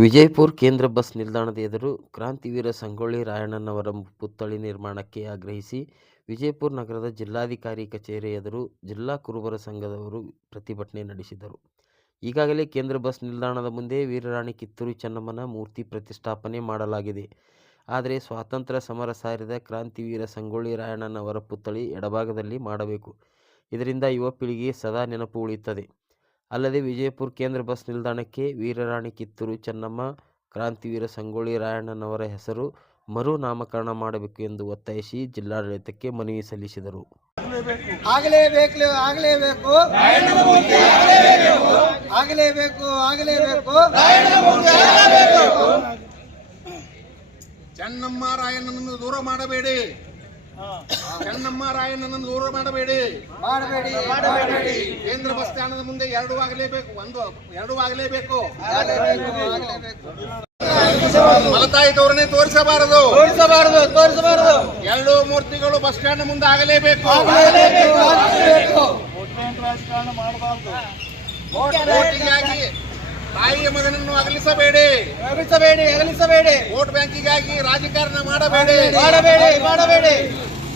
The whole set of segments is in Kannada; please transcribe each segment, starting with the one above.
ವಿಜಯಪುರ ಕೇಂದ್ರ ಬಸ್ ನಿಲ್ದಾಣದ ಎದುರು ಕ್ರಾಂತಿವೀರ ಸಂಗೊಳ್ಳಿ ರಾಯಣ್ಣನವರ ಪುತ್ಥಳಿ ನಿರ್ಮಾಣಕ್ಕೆ ಆಗ್ರಹಿಸಿ ವಿಜಯಪುರ ನಗರದ ಜಿಲ್ಲಾಧಿಕಾರಿ ಕಚೇರಿ ಎದುರು ಜಿಲ್ಲಾ ಕುರುಬರ ಸಂಘದವರು ಪ್ರತಿಭಟನೆ ನಡೆಸಿದರು. ಈಗಾಗಲೇ ಕೇಂದ್ರ ಬಸ್ ನಿಲ್ದಾಣದ ಮುಂದೆ ವೀರರಾಣಿ ಕಿತ್ತೂರು ಚೆನ್ನಮ್ಮನ ಮೂರ್ತಿ ಪ್ರತಿಷ್ಠಾಪನೆ ಮಾಡಲಾಗಿದೆ. ಆದರೆ ಸ್ವಾತಂತ್ರ್ಯ ಸಮರ ಸಾರಿದ ಕ್ರಾಂತಿವೀರ ಸಂಗೊಳ್ಳಿ ರಾಯಣ್ಣನವರ ಪುತ್ಥಳಿ ಎಡಭಾಗದಲ್ಲಿ ಮಾಡಬೇಕು. ಇದರಿಂದ ಯುವ ಪೀಳಿಗೆಗೆ ಸದಾ ನೆನಪು ಉಳಿಯುತ್ತದೆ. ಅಲ್ಲದೆ ವಿಜಯಪುರ ಕೇಂದ್ರ ಬಸ್ ನಿಲ್ದಾಣಕ್ಕೆ ವೀರರಾಣಿ ಕಿತ್ತೂರು ಚೆನ್ನಮ್ಮ, ಕ್ರಾಂತಿವೀರ ಸಂಗೊಳ್ಳಿ ರಾಯಣ್ಣನವರ ಹೆಸರು ಮರು ನಾಮಕರಣ ಮಾಡಬೇಕು ಎಂದು ಒತ್ತಾಯಿಸಿ ಜಿಲ್ಲಾಡಳಿತಕ್ಕೆ ಮನವಿ ಸಲ್ಲಿಸಿದರು. ಚೆನ್ನಮ್ಮ ರಾಯಣ್ಣನನ್ನು ದೂರ ಮಾಡಬೇಡಿ, ಚೆನ್ನಮ್ಮ ರಾಯಣ್ಣನನ್ನು ದೂರ ಮಾಡಬೇಡಿ. ಕೇಂದ್ರ ಬಸ್ ಸ್ಟ್ಯಾಂಡ್ ಮುಂದೆ ಎರಡು ಆಗಲೇಬೇಕು. ಮಲತಾಯಿ ಧೋರಣೆ ತೋರಿಸಬಾರದು. ಎರಡು ಮೂರ್ತಿಗಳು ಬಸ್ ಸ್ಟ್ಯಾಂಡ್ ಮುಂದೆ ಆಗಲೇಬೇಕು. ವೋಟಿಗಾಗಿ ತಾಯಿಯ ಮಗನನ್ನು ಅಗಲಿಸಬೇಡಿ. ವೋಟ್ ಬ್ಯಾಂಕಿಗಾಗಿ ರಾಜಕಾರಣ ಮಾಡಬೇಡಿ.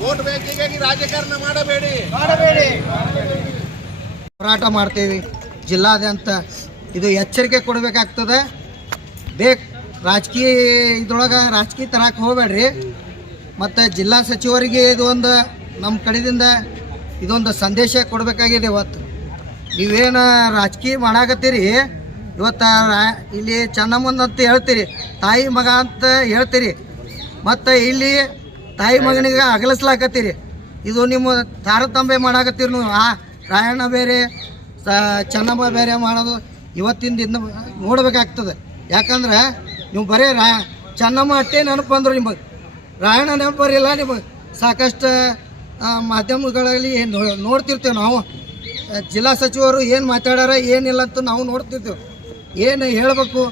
ವೋಟ್ ಬ್ಯಾಂಕಿಗಾಗಿ ರಾಜಕಾರಣ ಮಾಡಬೇಡಿ. ಹೋರಾಟ ಮಾಡ್ತೇವೆ ಜಿಲ್ಲಾದ್ಯಂತ. ಇದು ಎಚ್ಚರಿಕೆ ಕೊಡಬೇಕಾಗ್ತದೆ. ರಾಜಕೀಯ ತರಕ್ಕೆ ಹೋಗ್ಬೇಡ್ರಿ. ಮತ್ತು ಜಿಲ್ಲಾ ಸಚಿವರಿಗೆ ಇದೊಂದು ನಮ್ಮ ಕಡೆಯಿಂದ ಇದೊಂದು ಸಂದೇಶ ಕೊಡಬೇಕಾಗಿದೆ. ಇವತ್ತು ನೀವೇನು ರಾಜಕೀಯ ಮಾಡಾಕತ್ತೀರಿ, ಇವತ್ತು ಇಲ್ಲಿ ಚೆನ್ನಮ್ಮನ ಅಂತ ಹೇಳ್ತೀರಿ, ತಾಯಿ ಮಗ ಅಂತ ಹೇಳ್ತೀರಿ, ಮತ್ತು ಇಲ್ಲಿ ತಾಯಿ ಮಗನಿಗೆ ಅಗಲಿಸ್ಲಾಕತ್ತೀರಿ. ಇದು ನಿಮ್ಮ ತಾರತಮ್ಯ ಮಾಡಾಕತ್ತೀರಿ. ನೀವು ರಾಯಣ್ಣ ಬೇರೆ ಚೆನ್ನಮ್ಮ ಬೇರೆ ಮಾಡೋದು ಇವತ್ತಿನ ದಿನ ನೋಡ್ಬೇಕಾಗ್ತದೆ. ಯಾಕಂದ್ರೆ ನೀವು ಬರೀ ಚೆನ್ನಮ್ಮ ಅಷ್ಟೇ ನೆನಪು ಬಂದರು, ನಿಮಗೆ ರಾಯಣ್ಣ ನೆನಪು ಬರಲಿಲ್ಲ. ನಿಮಗೆ ಸಾಕಷ್ಟು ಮಾಧ್ಯಮಗಳಲ್ಲಿ ನೋಡ್ತಿರ್ತೇವೆ ನಾವು. ಜಿಲ್ಲಾ ಸಚಿವರು ಏನು ಮಾತಾಡ್ಯಾರ ಏನಿಲ್ಲ ಅಂತ ನಾವು ನೋಡ್ತಿರ್ತೇವೆ. ಏನು ಹೇಳಬೇಕು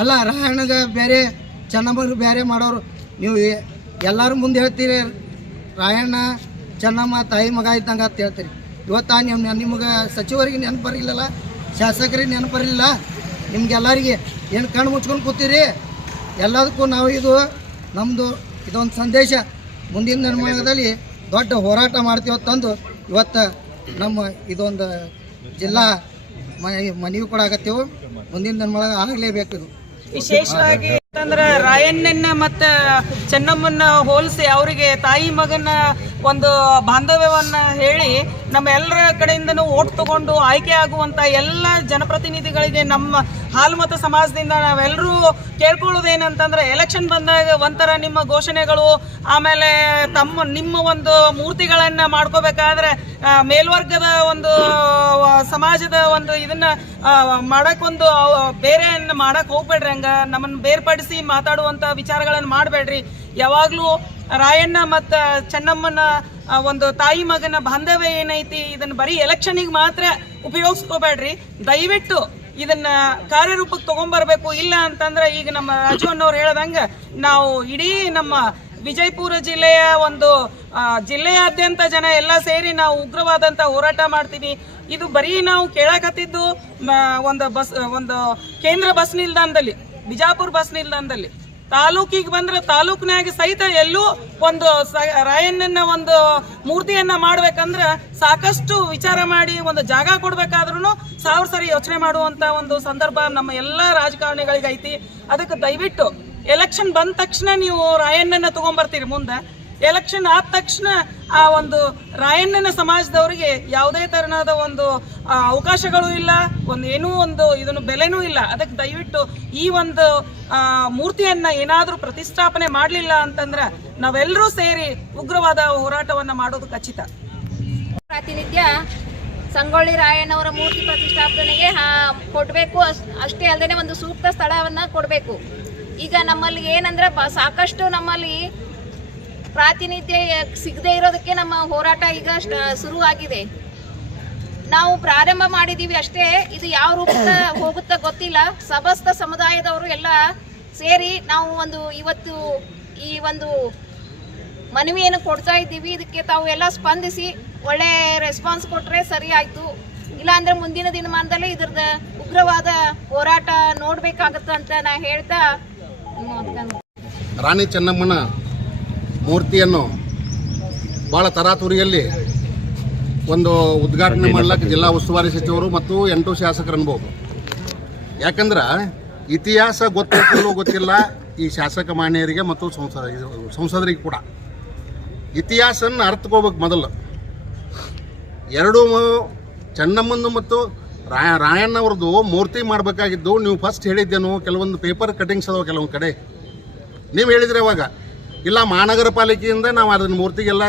ಅಲ್ಲ, ರಾಯಣ್ಣಗೆ ಬೇರೆ ಚೆನ್ನಮ್ಮನಿಗೆ ಬೇರೆ ಮಾಡೋರು ನೀವು ಎಲ್ಲರೂ ಮುಂದೆ ಹೇಳ್ತೀರಿ. ರಾಯಣ್ಣ ಚೆನ್ನಮ್ಮ ತಾಯಿ ಮಗ ಇದ್ದಂಗೆ ಅಂತ ಹೇಳ್ತೀರಿ. ಇವತ್ತು ನಿಮ್ಗೆ ಸಚಿವರಿಗೆ ನೆನಪು ಬರಲಿಲ್ಲ, ಶಾಸಕರಿಗೆ ನೆನಪು ಬರಲಿಲ್ಲ, ನಿಮ್ಗೆಲ್ಲರಿಗೆ ಏನು ಕಣ್ಣು ಮುಚ್ಕೊಂಡು ಕೂತೀರಿ. ಎಲ್ಲದಕ್ಕೂ ನಾವು ನಮ್ಮದು ಇದೊಂದು ಸಂದೇಶ, ಮುಂದಿನ ನಿರ್ಮಾಣದಲ್ಲಿ ದೊಡ್ಡ ಹೋರಾಟ ಮಾಡ್ತೀವಿ ತಂದು ಇವತ್ತು ನಮ್ಮ ಇದೊಂದು ಜಿಲ್ಲಾ ಮನವಿ ಕೊಡಾಕತ್ತೇವೆ. ಮುಂದಿನ ನಿರ್ಮಾಣ ಆಗಲೇಬೇಕು. ವಿಶೇಷವಾಗಿ ಅಂತಂದ್ರೆ ರಾಯಣ್ಣನ ಮತ್ತು ಚೆನ್ನಮ್ಮನ ಹೋಲಿಸಿ ಅವರಿಗೆ ತಾಯಿ ಮಗನ ಒಂದು ಬಾಂಧವ್ಯವನ್ನ ಹೇಳಿ ನಮ್ಮೆಲ್ಲರ ಕಡೆಯಿಂದನೂ ಓಟ್ ತಗೊಂಡು ಆಯ್ಕೆ ಆಗುವಂಥ ಎಲ್ಲ ಜನಪ್ರತಿನಿಧಿಗಳಿಗೆ ನಮ್ಮ ಹಾಲುಮತ ಸಮಾಜದಿಂದ ನಾವೆಲ್ಲರೂ ಕೇಳ್ಕೊಳ್ಳೋದೇನಂತಂದ್ರೆ, ಎಲೆಕ್ಷನ್ ಬಂದಾಗ ಒಂಥರ ನಿಮ್ಮ ಘೋಷಣೆಗಳು, ಆಮೇಲೆ ನಿಮ್ಮ ಒಂದು ಮೂರ್ತಿಗಳನ್ನು ಮಾಡ್ಕೋಬೇಕಾದ್ರೆ ಮೇಲ್ವರ್ಗದ ಒಂದು ಸಮಾಜದ ಒಂದು ಇದನ್ನ ಮಾಡಕ್ಕೊಂದು ಬೇರೆಯನ್ನು ಮಾಡಕ್ ಹೋಗ್ಬೇಡ್ರಿ. ಹಂಗ ನಮ್ಮನ್ನು ಬೇರ್ಪಡಿಸಿ ಮಾತಾಡುವಂಥ ವಿಚಾರಗಳನ್ನು ಮಾಡಬೇಡ್ರಿ. ಯಾವಾಗಲೂ ರಾಯಣ್ಣ ಮತ್ತು ಚೆನ್ನಮ್ಮನ ಒಂದು ತಾಯಿ ಮಗನ ಬಾಂಧವ್ಯ ಏನೈತಿ, ಇದನ್ನು ಬರೀ ಎಲೆಕ್ಷನಿಗೆ ಮಾತ್ರ ಉಪಯೋಗಿಸ್ಕೋಬೇಡ್ರಿ. ದಯವಿಟ್ಟು ಇದನ್ನ ಕಾರ್ಯರೂಪಕ್ಕೆ ತಗೊಂಡ್ಬರ್ಬೇಕು. ಇಲ್ಲ ಅಂತಂದ್ರೆ ಈಗ ನಮ್ಮ ರಾಜವಣ್ಣವ್ರು ಹೇಳ್ದಂಗೆ ನಾವು ಇಡೀ ನಮ್ಮ ವಿಜಯಪುರ ಜಿಲ್ಲೆಯ ಒಂದು ಜಿಲ್ಲೆಯಾದ್ಯಂತ ಜನ ಎಲ್ಲ ಸೇರಿ ನಾವು ಉಗ್ರವಾದಂಥ ಹೋರಾಟ ಮಾಡ್ತೀವಿ. ಇದು ಬರೀ ನಾವು ಕೇಳಕತ್ತಿದ್ದು ಒಂದು ಕೇಂದ್ರ ಬಸ್ ನಿಲ್ದಾಣದಲ್ಲಿ, ಬಿಜಾಪುರ ಬಸ್ ನಿಲ್ದಾಣದಲ್ಲಿ. ತಾಲೂಕಿಗೆ ಬಂದ್ರೆ ತಾಲೂಕಿನಾಗ ಸಹಿತ ಎಲ್ಲೂ ಒಂದು ರಾಯಣ್ಣನ ಒಂದು ಮೂರ್ತಿಯನ್ನ ಮಾಡ್ಬೇಕಂದ್ರೆ ಸಾಕಷ್ಟು ವಿಚಾರ ಮಾಡಿ ಒಂದು ಜಾಗ ಕೊಡ್ಬೇಕಾದ್ರೂ ಸಾವಿರ ಸರಿ ಯೋಚನೆ ಮಾಡುವಂತ ಒಂದು ಸಂದರ್ಭ ನಮ್ಮ ಎಲ್ಲ ರಾಜಕಾರಣಿಗಳಿಗೆ ಐತಿ. ಅದಕ್ಕೆ ದಯವಿಟ್ಟು ಎಲೆಕ್ಷನ್ ಬಂದ ತಕ್ಷಣ ನೀವು ರಾಯಣ್ಣನ ತಗೊಂಡ್ಬರ್ತೀರಿ. ಮುಂದೆ ಎಲೆಕ್ಷನ್ ಆದ ತಕ್ಷಣ ಆ ಒಂದು ರಾಯಣ್ಣನ ಸಮಾಜದವರಿಗೆ ಯಾವುದೇ ತರಹದ ಒಂದು ಅವಕಾಶಗಳು ಇಲ್ಲ, ಏನೂ ಒಂದು ಇದನ್ನು ಬೆಲೆನೂ ಇಲ್ಲ. ಅದಕ್ಕೆ ದಯವಿಟ್ಟು ಈ ಒಂದು ಮೂರ್ತಿಯನ್ನ ಏನಾದರೂ ಪ್ರತಿಷ್ಠಾಪನೆ ಮಾಡಲಿಲ್ಲ ಅಂತಂದ್ರೆ ನಾವೆಲ್ಲರೂ ಸೇರಿ ಉಗ್ರವಾದ ಹೋರಾಟವನ್ನ ಮಾಡೋದು ಖಚಿತ. ಪ್ರಾತಿನಿಧ್ಯ ಸಂಗೊಳ್ಳಿ ರಾಯಣ್ಣವರ ಮೂರ್ತಿ ಪ್ರತಿಷ್ಠಾಪನೆಗೆ ಕೊಡಬೇಕು. ಅಷ್ಟೇ ಅಲ್ಲದೆ ಒಂದು ಸೂಕ್ತ ಸ್ಥಳವನ್ನ ಕೊಡಬೇಕು. ಈಗ ನಮ್ಮಲ್ಲಿ ಏನಂದ್ರೆ ಸಾಕಷ್ಟು ನಮ್ಮಲ್ಲಿ ಪ್ರಾತಿನಿಧ್ಯ ಸಿಗದೆ ಇರೋದಕ್ಕೆ ನಮ್ಮ ಹೋರಾಟ ಈಗ ಶುರುವಾಗಿದೆ. ನಾವು ಪ್ರಾರಂಭ ಮಾಡಿದ್ದೀವಿ ಅಷ್ಟೇ, ಇದು ಯಾವ ರೂಪದ ಹೋಗುತ್ತಾ ಗೊತ್ತಿಲ್ಲ. ಸಮಸ್ತ ಸಮುದಾಯದವರು ಎಲ್ಲ ಸೇರಿ ನಾವು ಇವತ್ತು ಈ ಒಂದು ಮನವಿಯನ್ನು ಕೊಡ್ತಾ ಇದ್ದೀವಿ. ಇದಕ್ಕೆ ತಾವು ಎಲ್ಲ ಸ್ಪಂದಿಸಿ ಒಳ್ಳೆ ರೆಸ್ಪಾನ್ಸ್ ಕೊಟ್ಟರೆ ಸರಿ ಆಯಿತು. ಇಲ್ಲ ಅಂದ್ರೆ ಮುಂದಿನ ದಿನಮಾನದಲ್ಲಿ ಇದ್ರದ ಉಗ್ರವಾದ ಹೋರಾಟ ನೋಡ್ಬೇಕಾಗತ್ತ ಅಂತ ನಾ ಹೇಳ್ತಾ ರಾಣಿ ಚೆನ್ನಮ್ಮನ ಮೂರ್ತಿಯನ್ನು ಭಾಳ ತರಾತುರಿಯಲ್ಲಿ ಒಂದು ಉದ್ಘಾಟನೆ ಮಾಡ್ಲಿಕ್ಕೆ ಜಿಲ್ಲಾ ಉಸ್ತುವಾರಿ ಸಚಿವರು ಮತ್ತು 8 ಶಾಸಕರು ಅನ್ಬೋದು. ಯಾಕಂದ್ರೆ ಇತಿಹಾಸ ಗೊತ್ತಿಲ್ಲ ಈ ಶಾಸಕ ಮಾನ್ಯರಿಗೆ ಮತ್ತು ಸಂಸದರಿಗೆ ಕೂಡ ಇತಿಹಾಸನ ಅರ್ಥಕೋಬೇಕು. ಮೊದಲು ಎರಡು ಚೆನ್ನಮ್ಮಂದು ಮತ್ತು ರಾಯಣ್ಣವ್ರದ್ದು ಮೂರ್ತಿ ಮಾಡಬೇಕಾಗಿದ್ದು ನೀವು ಫಸ್ಟ್ ಹೇಳಿದ್ದೇನು, ಕೆಲವೊಂದು ಪೇಪರ್ ಕಟಿಂಗ್ಸ್ ಅದಾವ ಕೆಲವೊಂದು ಕಡೆ. ನೀವು ಹೇಳಿದ್ರಿ ಅವಾಗ ಇಲ್ಲ ಮಹಾನಗರ ಪಾಲಿಕೆಯಿಂದ ನಾವು ಅದನ್ನ ಮೂರ್ತಿಗೆಲ್ಲ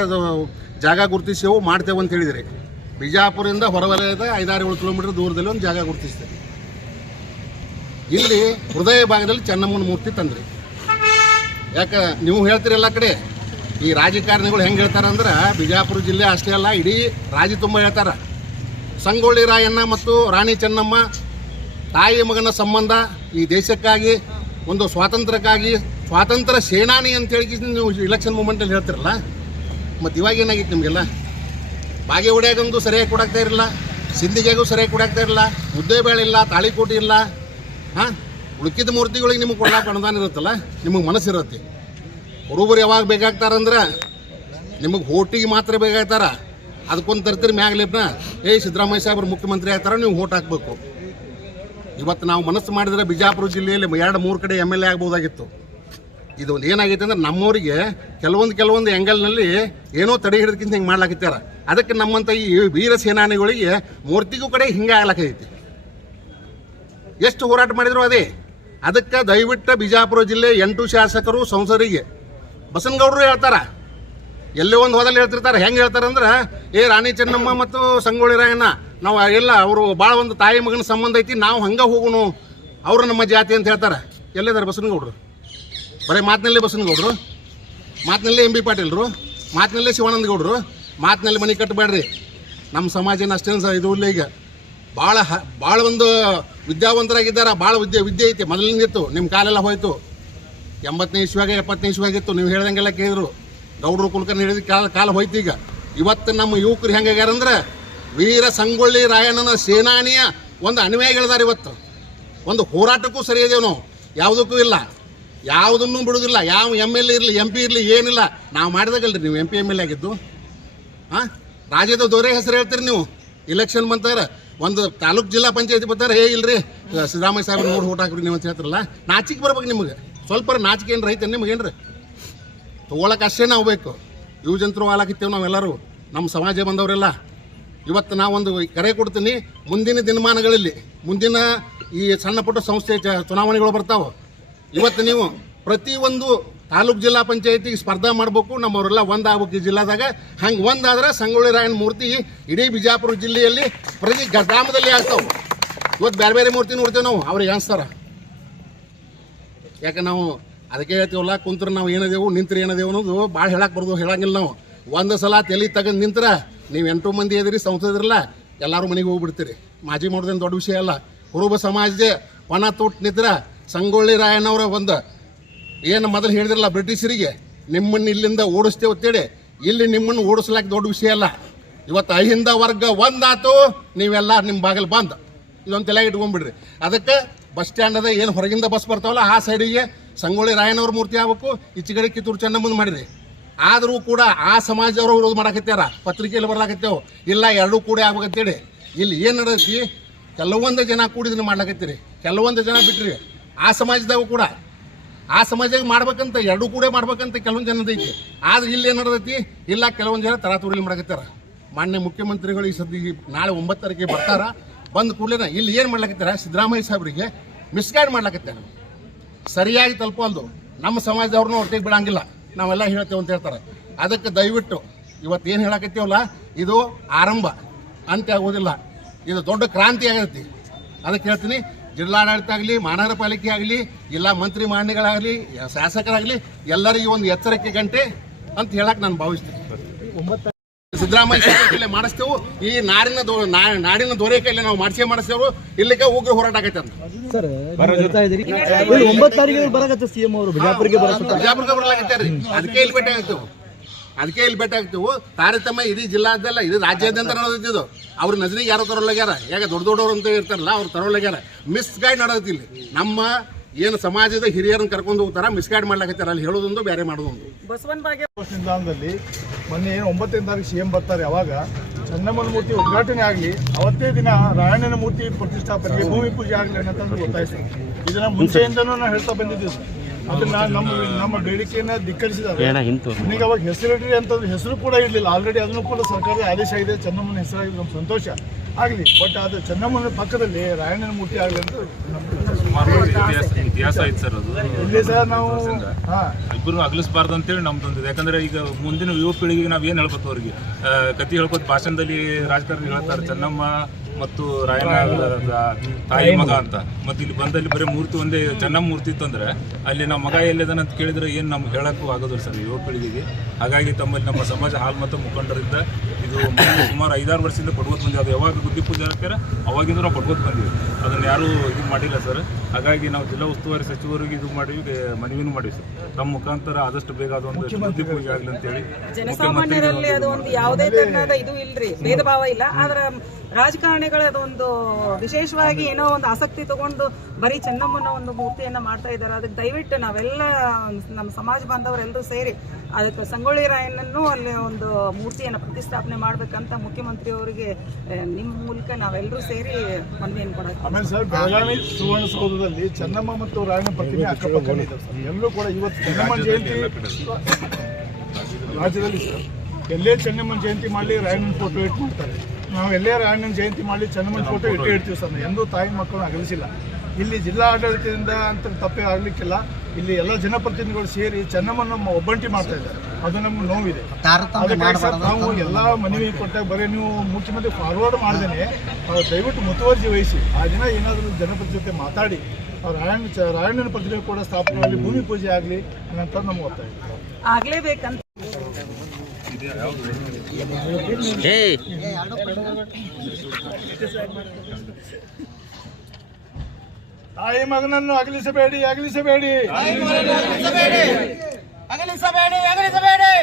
ಜಾಗ ಗುರುತಿಸೇವು ಮಾಡ್ತೇವೆ ಅಂತ ಹೇಳಿದ್ರಿ. ಬಿಜಾಪುರದಿಂದ ಹೊರವಲಯದ 5-7 ಕಿಲೋಮೀಟರ್ ದೂರದಲ್ಲಿ ಒಂದು ಜಾಗ ಗುರುತಿಸ್ತೇವೆ. ಇಲ್ಲಿ ಹೃದಯ ಭಾಗದಲ್ಲಿ ಚೆನ್ನಮ್ಮನ ಮೂರ್ತಿ ತಂದ್ರಿ. ಯಾಕೆ ನೀವು ಹೇಳ್ತೀರಿ ಎಲ್ಲ ಕಡೆ ಈ ರಾಜಕಾರಣಿಗಳು ಹೆಂಗೆ ಹೇಳ್ತಾರೆ ಅಂದ್ರೆ ಬಿಜಾಪುರ ಜಿಲ್ಲೆ ಅಷ್ಟೇ ಅಲ್ಲ ಇಡೀ ರಾಜ್ಯ ತುಂಬ ಹೇಳ್ತಾರೆ. ಸಂಗೊಳ್ಳಿ ರಾಯಣ್ಣ ಮತ್ತು ರಾಣಿ ಚೆನ್ನಮ್ಮ ತಾಯಿ ಮಗನ ಸಂಬಂಧ ಈ ದೇಶಕ್ಕಾಗಿ ಒಂದು ಸ್ವಾತಂತ್ರ್ಯ ಸೇನಾನಿ ಅಂತೇಳಿ ನೀವು ಇಲೆಕ್ಷನ್ ಮೂಮೆಂಟಲ್ಲಿ ಹೇಳ್ತಿರಲ್ಲ. ಮತ್ತು ಇವಾಗ ಏನಾಗಿತ್ತು ನಿಮಗೆಲ್ಲ ಬಾಗೆ ಹೊಡ್ಯಾಗಂದು ಸರಿಯಾಗಿ ಕೊಡಾಕ್ತಾ ಇರಲಿಲ್ಲ, ಸಿಂಧಿಗೆಗೂ ಸರಿಯಾಗಿ ಕೊಡಾಕ್ತಾ ಇರಲಿಲ್ಲ, ಮುದ್ದೆ ಬೇಳೆ ಇಲ್ಲ, ತಾಳಿಕೋಟಿ ಇಲ್ಲ. ಹಾಂ, ಉಳುಕಿದ ಮೂರ್ತಿಗಳಿಗೆ ನಿಮಗೆ ಕೊಡಕ್ಕೆ ಅನುದಾನ ಇರುತ್ತಲ್ಲ, ನಿಮಗೆ ಮನಸ್ಸಿರುತ್ತೆ. ಹುಡುಗರು ಯಾವಾಗ ಬೇಕಾಗ್ತಾರಂದ್ರೆ ನಿಮಗೆ ಹೋಟಿಗೆ ಮಾತ್ರ ಬೇಕಾಗ್ತಾರ. ಅದಕ್ಕೊಂದು ತರ್ತೀರಿ ಮ್ಯಾಗ್ಲಿಪ್ನ ಸಿದ್ದರಾಮಯ್ಯ ಸಾಹೇಬ್ರು ಮುಖ್ಯಮಂತ್ರಿ ಆಗ್ತಾರ, ನೀವು ಓಟ್ ಹಾಕಬೇಕು. ಇವತ್ತು ನಾವು ಮನಸ್ಸು ಮಾಡಿದರೆ ಬಿಜಾಪುರ ಜಿಲ್ಲೆಯಲ್ಲಿ 2-3 ಕಡೆ MLA ಆಗ್ಬೋದಾಗಿತ್ತು. ಇದು ಏನಾಗೈತೆ ಅಂದ್ರೆ ನಮ್ಮವರಿಗೆ ಕೆಲವೊಂದು ಆ್ಯಂಗಲ್ನಲ್ಲಿ ಏನೋ ತಡೆ ಹಿಡಿದಕ್ಕಿಂತ ಹಿಂಗೆ ಮಾಡ್ಲಾಕತ್ತಾರ. ಅದಕ್ಕೆ ನಮ್ಮಂಥ ಈ ವೀರ ಸೇನಾನಿಗಳಿಗೆ ಮೂರ್ತಿಗೂ ಕಡೆ ಹಿಂಗೆ ಆಗ್ಲಾಕೈತಿ. ಎಷ್ಟು ಹೋರಾಟ ಮಾಡಿದ್ರು ಅದೇ. ಅದಕ್ಕೆ ದಯವಿಟ್ಟು ಬಿಜಾಪುರ ಜಿಲ್ಲೆ 8 ಶಾಸಕರು ಸಂಸದರಿಗೆ ಬಸನಗೌಡರು ಹೇಳ್ತಾರೆ, ಎಲ್ಲೇ ಒಂದು ಹೋದಲ್ಲಿ ಹೇಳ್ತಿರ್ತಾರೆ. ಹೆಂಗೆ ಹೇಳ್ತಾರೆ ಅಂದ್ರೆ ರಾಣಿ ಚೆನ್ನಮ್ಮ ಮತ್ತು ಸಂಗೊಳ್ಳಿ ರಾಯಣ್ಣ ನಾವು ಎಲ್ಲ ಅವರು ಭಾಳ ಒಂದು ತಾಯಿ ಮಗನ ಸಂಬಂಧ ಐತಿ, ನಾವು ಹಂಗೆ ಹೋಗೋಣ, ಅವರು ನಮ್ಮ ಜಾತಿ ಅಂತ ಹೇಳ್ತಾರೆ. ಎಲ್ಲಿದ್ದಾರೆ ಬಸನಗೌಡರು? ಬರೀ ಮಾತಿನಲ್ಲೇ ಬಸನಗೌಡರು, ಮಾತಿನಲ್ಲೇ MB ಪಾಟೀಲ್ರು, ಮಾತಿನಲ್ಲೇ ಶಿವಾನಂದ ಗೌಡರು, ಮಾತಿನಲ್ಲಿ ಮನೆ ಕಟ್ಟಬೇಡ್ರಿ. ನಮ್ಮ ಸಮಾಜನ ಅಷ್ಟೇನು ಇದು ಇಲ್ಲ. ಈಗ ಭಾಳ ಒಂದು ವಿದ್ಯಾವಂತರಾಗಿದ್ದಾರೆ, ಭಾಳ ವಿದ್ಯೆ ಐತಿ. ಮೊದಲಿನಿತ್ತು ನಿಮ್ಮ ಕಾಲೆಲ್ಲ ಹೋಯ್ತು. 80ನೇ ಇಸ್ವಿಯಾಗ 70ನೇ ಇಸ್ವಿಯಾಗಿತ್ತು. ನೀವು ಹೇಳ್ದಂಗೆಲ್ಲ ಕೇಳಿದ್ರು. ಗೌಡ್ರು ಕುಲಕರ್ಣಿ ಹೇಳಿದ ಕಾಲ ಹೋಯ್ತು. ಈಗ ಇವತ್ತು ನಮ್ಮ ಯುವಕರು ಹೆಂಗಾಗ್ಯಾರಂದ್ರೆ ವೀರ ಸಂಗೊಳ್ಳಿ ರಾಯಣ್ಣನ ಸೇನಾನಿಯ ಒಂದು ಅನ್ವಯಗಳಿದ್ದಾರೆ. ಇವತ್ತು ಒಂದು ಹೋರಾಟಕ್ಕೂ ಸರಿ ಇದೇವು ನಾವು, ಯಾವುದಕ್ಕೂ ಇಲ್ಲ, ಯಾವುದನ್ನು ಬಿಡೋದಿಲ್ಲ. ಯಾವ MLA ಇರಲಿ MP ಇರಲಿ ಏನಿಲ್ಲ, ನಾವು ಮಾಡಿದಾಗಲ್ರಿ ನೀವು MP MLA ಆಗಿದ್ದು. ಹಾಂ, ರಾಜ್ಯದ ದೊರೆ ಹೆಸರು ಹೇಳ್ತೀರಿ ನೀವು. ಇಲೆಕ್ಷನ್ ಬಂತಾರೆ, ಒಂದು ತಾಲೂಕು ಜಿಲ್ಲಾ ಪಂಚಾಯತಿ ಬರ್ತಾರೆ, ಇಲ್ರಿ ಸಿದ್ದರಾಮಯ್ಯ ಸಾಹೇಬ್ರು ನೋಡಿ ಓಟ್ ಹಾಕ್ರಿ ನೀವು ಅಂತ ಹೇಳ್ತಾರಲ್ಲ. ನಾಚಿಕೆ ಬರ್ಬೇಕು ನಿಮಗೆ, ಸ್ವಲ್ಪ ನಾಚಿಕೆ ಏನು ರೈತ ನಿಮಗೇನ್ರಿ? ತೊಗೊಳಕ್ಕೆ ಅಷ್ಟೇ ನಾವು ಬೇಕು. ಯುವಜಂತರು ಹಾಲಾಕಿತ್ತೇವೆ ನಾವೆಲ್ಲರೂ, ನಮ್ಮ ಸಮಾಜ ಬಂದವರೆಲ್ಲ. ಇವತ್ತು ನಾವೊಂದು ಕರೆ ಕೊಡ್ತೀನಿ, ಮುಂದಿನ ದಿನಮಾನಗಳಲ್ಲಿ ಮುಂದಿನ ಈ ಸಣ್ಣ ಪುಟ್ಟ ಸಂಸ್ಥೆ ಚುನಾವಣೆಗಳು ಬರ್ತಾವೆ. ಇವತ್ತು ನೀವು ಪ್ರತಿಯೊಂದು ತಾಲೂಕು ಜಿಲ್ಲಾ ಪಂಚಾಯತಿಗೆ ಸ್ಪರ್ಧಾ ಮಾಡಬೇಕು. ನಮ್ಮವರೆಲ್ಲ ಒಂದಾಗಬೇಕು ಈ ಜಿಲ್ಲಾದಾಗ. ಹಂಗೆ ಒಂದಾದ್ರೆ ಸಂಗೊಳ್ಳಿ ರಾಯಣ್ಣ ಮೂರ್ತಿ ಇಡೀ ಬಿಜಾಪುರ ಜಿಲ್ಲೆಯಲ್ಲಿ ಪ್ರತಿ ಗ್ರಾಮದಲ್ಲಿ ಆಗ್ತಾವೆ. ಇವತ್ತು ಬೇರೆ ಬೇರೆ ಮೂರ್ತಿ ನೋಡ್ತೇವೆ ನಾವು, ಅವ್ರಿಗೆ ಅನಿಸ್ತಾರ. ಯಾಕೆ ನಾವು ಅದಕ್ಕೆ ಹೇಳ್ತೀವಲ್ಲ, ಕುಂತ್ರೆ ನಾವು ಏನದೇವು ನಿಂತ್ರೆ ಏನದೇವು ಅನ್ನೋದು ಭಾಳ ಹೇಳಕ್ಕೆ ಬರೋದು, ಹೇಳಂಗಿಲ್ಲ ನಾವು. ಒಂದು ಸಲ ತಲೆ ತೆಗೆದು ನಿಂತ್ರೆ ನೀವು 8 ಮಂದಿ ಇದ್ರಿ, ಸಂಸದರಿಲ್ಲ, ಎಲ್ಲರೂ ಮನೆಗೆ ಹೋಗ್ಬಿಡ್ತೀರಿ. ಮಾಜಿ ಮಾಡೋದೇನು ದೊಡ್ಡ ವಿಷಯ ಅಲ್ಲ. ಕುರುಬ ಸಮಾಜದ ಪಣ ತೊಟ್ಟು ನಿಂತ್ರೆ ಸಂಗೊಳ್ಳಿ ರಾಯಣ್ಣವರ ಒಂದು ಏನು ಮೊದಲು ಹೇಳಿದ್ರಲ್ಲ ಬ್ರಿಟಿಷರಿಗೆ, ನಿಮ್ಮನ್ನು ಇಲ್ಲಿಂದ ಓಡಿಸ್ತೇವೆ ಅಂತೇಳಿ, ಇಲ್ಲಿ ನಿಮ್ಮನ್ನು ಓಡಿಸ್ಲಾಕ ದೊಡ್ಡ ವಿಷಯ ಅಲ್ಲ. ಇವತ್ತು ಅಹಿಂದ ವರ್ಗ ಒಂದಾತು, ನೀವೆಲ್ಲ ನಿಮ್ಮ ಬಾಗಿಲು ಬಂದು ಇದೊಂದು ತಲೆಗೆ ಇಟ್ಕೊಂಡ್ಬಿಡ್ರಿ. ಅದಕ್ಕೆ ಬಸ್ ಸ್ಟ್ಯಾಂಡದ ಏನು ಹೊರಗಿಂದ ಬಸ್ ಬರ್ತಾವಲ್ಲ ಆ ಸೈಡಿಗೆ ಸಂಗೊಳ್ಳಿ ರಾಯಣ್ಣವ್ರ ಮೂರ್ತಿ ಆಗ್ಬೇಕು, ಈಚೆಗಡೆ ಕಿತ್ತೂರು ಚೆನ್ನಮ್ಮನ ಮಾಡಿರಿ. ಆದರೂ ಕೂಡ ಆ ಸಮಾಜದವರು ವಿರೋಧ ಮಾಡಕತ್ಯಾರ, ಪತ್ರಿಕೆಯಲ್ಲಿ ಬರ್ಲಾಕತ್ತೇವೆ. ಇಲ್ಲ ಎರಡೂ ಕೂಡ ಆಗ್ಬೇಕಂತೇಳಿ. ಇಲ್ಲಿ ಏನು ನಡೆದೈತಿ, ಕೆಲವೊಂದು ಜನ ಕೂಡಿದನ್ನ ಮಾಡ್ಲಾಕತ್ತೀರಿ, ಕೆಲವೊಂದು ಜನ ಬಿಟ್ರಿ. ಆ ಸಮಾಜದಾಗೂ ಕೂಡ ಆ ಸಮಾಜಕ್ಕೆ ಮಾಡ್ಬೇಕಂತ, ಎರಡೂ ಕೂಡ ಮಾಡ್ಬೇಕಂತ ಕೆಲವೊಂದು ಜನದೈತಿ. ಆದ್ರೆ ಇಲ್ಲಿ ಏನು ನಡೆದೈತಿ, ಇಲ್ಲ ಕೆಲವೊಂದು ಜನ ತರಾತುರಿಲಿ ಮಾಡಕತ್ತಾರ. ಮಾನ್ಯ ಮುಖ್ಯಮಂತ್ರಿಗಳು ಈ ಸದ್ಯ ನಾಳೆ 9 ತಾರೀಕಿಗೆ ಬರ್ತಾರ. ಬಂದ ಕೂಡಲೇ ಇಲ್ಲಿ ಏನು ಮಾಡ್ಲಾಕತ್ತಾರ, ಸಿದ್ದರಾಮಯ್ಯ ಸಾಹೇಬ್ರಿಗೆ ಮಿಸ್ಗೈಡ್ ಮಾಡ್ಲಾಕತ್ತಾರ. ಸರಿಯಾಗಿ ತಲುಪಲ್ದು. ನಮ್ಮ ಸಮಾಜದವ್ರನ್ನೂ ಹೊರಟಿಗೆ ಬಿಡಂಗಿಲ್ಲ, ನಾವೆಲ್ಲ ಹೇಳ್ತೇವೆ ಅಂತ ಹೇಳ್ತಾರೆ. ಅದಕ್ಕೆ ದಯವಿಟ್ಟು ಇವತ್ತು ಏನು ಹೇಳಕತ್ತೀವಲ್ಲ, ಇದು ಆರಂಭ, ಅಂತ್ಯ ಆಗೋದಿಲ್ಲ. ಇದು ದೊಡ್ಡ ಕ್ರಾಂತಿ ಆಗೈತಿ. ಅದಕ್ಕೆ ಹೇಳ್ತೀನಿ, ಜಿಲ್ಲಾಡಳಿತ ಆಗಲಿ, ಮಹಾನಗರ ಪಾಲಿಕೆ ಆಗಲಿ, ಇಲ್ಲ ಮಂತ್ರಿ ಮಾನ್ಯಗಳಾಗಲಿ, ಶಾಸಕರಾಗಲಿ, ಎಲ್ಲರಿಗೂ ಒಂದು ಎಚ್ಚರಿಕೆ ಗಂಟೆ ಅಂತ ಹೇಳಕ್ಕೆ ನಾನು ಭಾವಿಸ್ತೀನಿ. ಸಿದ್ದರಾಮಯ್ಯ ಕೈಲಿ ಮಾಡಿಸ್ತೇವೆ, ಈ ನಾಡಿನ ದೊರೆ ಕೈಲಿ ನಾವು ಮಾಡಿಸ್ತೇವೆ. ಇಲ್ಲಿಗೆ ಉಗ್ರ ಹೋರಾಟ ಆಗೈತೆ ಅಂತ ಸರ್ 9 ತಾರೀಕಿಗೆ ಬರಾಕತ್ತೆ CM ಅವರು ಬಿಜಾಪುರಿಗೆ ಬರ್ಲಾಕತ್ತಾರೆ. ಅದಕ್ಕೆ ಇಲ್ಲಿ ಭೇಟಿ ಆಗ್ತೇವೆ. ಅದಕ್ಕೆ ಇಲ್ಲಿ ಭೇಟಿ ಆಗ್ತೀವಿ. ತಾರತಮ್ಯ ಇಡೀ ಜಿಲ್ಲಾದಲ್ಲ, ಇಡೀ ರಾಜ್ಯಾದ್ಯಂತ ನಡೆದಿದ್ದು. ಅವ್ರ ನಜರಿಗೆ ಯಾರೋ ತರೋಲಾಗ್ಯಾರ, ಯಾಕೆ ದೊಡ್ಡ ದೊಡ್ಡವ್ರು ಅಂತ ಇರ್ತಾರಲ್ಲ ಅವ್ರು ತರೋಲಾಗ್ಯಾರ. ಮಿಸ್ಗೈಡ್ ನಡೆದೈತಿ ಇಲ್ಲಿ. ನಮ್ಮ ಏನು ಸಮಾಜದ ಹಿರಿಯರನ್ನು ಕರ್ಕೊಂಡು ಹೋಗ್ತಾರ, ಮಿಸ್ಗೈಡ್ ಮಾಡ್ಲಾಕತ್ತಾರ. ಅಲ್ಲಿ ಹೇಳೋದೊಂದು ಬೇರೆ ಮಾಡೋದೊಂದು. ನಿಲ್ದಾಣದಲ್ಲಿ ಮೊನ್ನೆ ಏನು 9ನೇ ತಾರೀಕು CM ಬರ್ತಾರೆ, ಅವಾಗ ಚೆನ್ನಮ್ಮನ ಮೂರ್ತಿ ಉದ್ಘಾಟನೆ ಆಗಲಿ, ಅವತ್ತೇ ದಿನ ರಾಯಣ್ಣನ ಮೂರ್ತಿ ಪ್ರತಿಷ್ಠಾಪನೆಗೆ ಭೂಮಿ ಪೂಜೆ ಆಗಲಿ ಅನ್ನೋದು ಗೊತ್ತಾಯಿತು. ಇದನ್ನ ಮುಂಚೆಯಿಂದನೂ ನಾವು ಹೇಳ್ತಾ ಬಂದಿದ್ದೀವಿ. ಅದನ್ನ ನಮ್ಮ ಬೇಡಿಕೆಯನ್ನ ಧಿಕ್ಕರಿಸಿದ್ದಾರೆ. ಈಗ ಅವಾಗ ಹೆಸರಿಡ್ರಿ ಅಂತಂದ್ರೆ ಹೆಸರು ಕೂಡ ಇರಲಿಲ್ಲ. ಆಲ್ರೆಡಿ ಅದನ್ನು ಕೂಡ ಸರ್ಕಾರದ ಆದೇಶ ಇದೆ, ಚೆನ್ನಮ್ಮನ ಹೆಸರಾಗಿದೆ, ನಮ್ಮ ಸಂತೋಷ ಆಗಲಿ. ಬಟ್ ಅದು ಚೆನ್ನಮ್ಮನ ಪಕ್ಕದಲ್ಲಿ ರಾಯಣ್ಣನ ಮೂರ್ತಿ ಆಗಲಿ ಅಂತ ಇತಿಹಾಸ ಐತೆ ಸರ್. ಅದು ಇಲ್ಲಿ ಸರ್ ನಾವು ಇಬ್ಬರು ಅಗಲಿಸಬಾರ್ದು ಅಂತೇಳಿ ನಮ್ದೊಂದಿದೆ. ಯಾಕಂದ್ರೆ ಈಗ ಮುಂದಿನ ಯುವ ಪೀಳಿಗೆಗೆ ನಾವು ಏನು ಹೇಳ್ಕೊತ ಅವ್ರಿಗೆ ಕತಿ ಹೇಳ್ಕೊತ ಭಾಷಣದಲ್ಲಿ ರಾಜಕಾರಣಿ ಹೇಳ್ತಾರೆ ಚೆನ್ನಮ್ಮ ಮತ್ತು ರಾಯಣ್ಣ ತಾಯಿ ಮಗ ಅಂತ. ಮತ್ತು ಇಲ್ಲಿ ಬಂದಲ್ಲಿ ಬರೀ ಮೂರ್ತಿ ಒಂದೇ ಚೆನ್ನಮ್ಮ ಮೂರ್ತಿ ಇತ್ತಂದ್ರೆ ಅಲ್ಲಿ ನಮ್ಮ ಮಗ ಎಲ್ಲಿದ್ದಾನೆ ಅಂತ ಕೇಳಿದ್ರೆ ಏನು ನಮ್ಗೆ ಹೇಳಕ್ಕೂ ಆಗೋದಿಲ್ಲ ಸರ್ ಯುವ ಪೀಳಿಗೆಗೆ. ಹಾಗಾಗಿ ತಮ್ಮಲ್ಲಿ ನಮ್ಮ ಸಮಾಜ ಹಾಲ್ ಮತ್ತು ಮುಖಂಡರಿಂದ ಇದು ಸುಮಾರು 5-6 ವರ್ಷದಿಂದ ಕೊಡ್ಬೋದು ಬಂದಿವಿ. ಅದು ಯಾವಾಗ ಗುದ್ದಿ ಪೂಜೆ ಹಾಕ್ಯಾರ ಅವಾಗಿಂದ ನಾವು ಕೊಡ್ಬೋದು ಬಂದಿವಿ. ಅದನ್ನು ಯಾರೂ ಇದು ಮಾಡಿಲ್ಲ ಸರ್. ಹಾಗಾಗಿ ನಾವು ಜಿಲ್ಲಾ ಉಸ್ತುವಾರಿ ಸಚಿವರಿಗೆ ಇದು ಮಾಡಿವಿ, ಮನವಿನೂ ಮಾಡಿವಿ ಸರ್. ತಮ್ಮ ಮುಖಾಂತರ ಆದಷ್ಟು ಬೇಗ ಅದೊಂದು ಗುದ್ದಿ ಪೂಜೆ ಆಗಲಿ ಅಂತೇಳಿ. ಜನಸಾಮಾನ್ಯರಲ್ಲಿ ಅದು ಒಂದು ಯಾವುದೇ ತರಹದ ಇದು ಇಲ್ರಿ, ಭೇದ ಭಾವ ಇಲ್ಲ. ಆದ್ರೆ ರಾಜಕಾರಣಿಗಳ ಅದೊಂದು ವಿಶೇಷವಾಗಿ ಏನೋ ಒಂದು ಆಸಕ್ತಿ ತಗೊಂಡು ಬರೀ ಚೆನ್ನಮ್ಮನ ಒಂದು ಮೂರ್ತಿಯನ್ನ ಮಾಡ್ತಾ ಇದ್ದಾರೆ. ಅದಕ್ಕೆ ದಯವಿಟ್ಟು ನಾವೆಲ್ಲ ನಮ್ಮ ಸಮಾಜ ಬಾಂಧವರೆಲ್ಲರೂ ಸೇರಿ ಅದಕ್ಕೆ ಸಂಗೊಳ್ಳಿ ರಾಯಣ್ಣನ್ನು ಅಲ್ಲಿ ಒಂದು ಮೂರ್ತಿಯನ್ನು ಪ್ರತಿಷ್ಠಾಪನೆ ಮಾಡ್ಬೇಕಂತ ಮುಖ್ಯಮಂತ್ರಿ ಅವರಿಗೆ ನಿಮ್ಮ ಮೂಲಕ ನಾವೆಲ್ಲರೂ ಸೇರಿ ಮನವಿಯನ್ನು ಕೊಡೋದು. ಆಮೇಲೆ ಸರ್, ಬೆಳಗಾವಿ ಸುವರ್ಣಸೌಧದಲ್ಲಿ ಚೆನ್ನಮ್ಮ ಮತ್ತು ರಾಯಣ್ಣ ಪ್ರತಿಮೆ ಅಕ್ಕಪಕ್ಕನೇ ಇದೆ ಸರ್. ಎಲ್ಲರೂ ಕೂಡ ಇವತ್ತು ಚೆನ್ನಮ್ಮನ ಜಯಂತಿ ರಾಜ್ಯದಲ್ಲಿ ಸರ್ ಎಲ್ಲೇ ಚೆನ್ನಮ್ಮನ ಜಯಂತಿ ಮಾಡಲಿ ರಾಯಣ್ಣನ ಫೋಟೋ ಇಟ್ಟು ಮಾಡ್ತಾರೆ. ನಾವು ಎಲ್ಲೇ ರಾಯಣ್ಣನ ಜಯಂತಿ ಮಾಡಲಿ ಚೆನ್ನಮ್ಮನ ಫೋಟೋ ಇಟ್ಟೇ ಇಡ್ತೀವಿ ಸರ್. ಎಂದೂ ತಾಯಿ ಮಕ್ಕಳನ್ನ ಅಗಲಿಸಿಲ್ಲ. ಇಲ್ಲಿ ಜಿಲ್ಲಾ ಆಡಳಿತದಿಂದ ಅಂತ ತಪ್ಪೇ ಆಗಲಿಕ್ಕಿಲ್ಲ. ಇಲ್ಲಿ ಎಲ್ಲ ಜನಪ್ರತಿನಿಧಿಗಳು ಸೇರಿ ಚೆನ್ನಮ್ಮನ ಒಬ್ಬಂಟಿ ಮಾಡ್ತಾ ಇದ್ದಾರೆ. ಅದು ನಮ್ಗೆ ನೋವಿದೆ. ಅದಕ್ಕಾಗಿ ಸರ್ ನಾವು ಎಲ್ಲ ಮನವಿ ಕೊಟ್ಟಾಗ ಬರೀ ನೀವು ಮುಖ್ಯಮಂತ್ರಿ ಫಾರ್ವರ್ಡ್ ಮಾಡ್ದೇನೆ ದಯವಿಟ್ಟು ಮುತುವರ್ಜಿ ವಹಿಸಿ ಆ ದಿನ ಏನಾದರೂ ಜನಪ್ರತಿನಿಧಿ ಜೊತೆ ಮಾತಾಡಿ ರಾಯಣ್ಣನ ಪ್ರತಿಮೆ ಕೂಡ ಸ್ಥಾಪನೆ ಆಗಲಿ, ಭೂಮಿ ಪೂಜೆ ಆಗಲಿ ಅನ್ನೋಂಥ ನಮ್ಗೆ ಒತ್ತಾಯ ಆಗ್ಲೇಬೇಕಂತ. ತಾಯಿ ಮಗನನ್ನು ಅಗಲಿಸಬೇಡಿ, ಅಗಲಿಸಬೇಡಿ, ಅಗಲಿಸಬೇಡಿ, ಅಗಲಿಸಬೇಡಿ.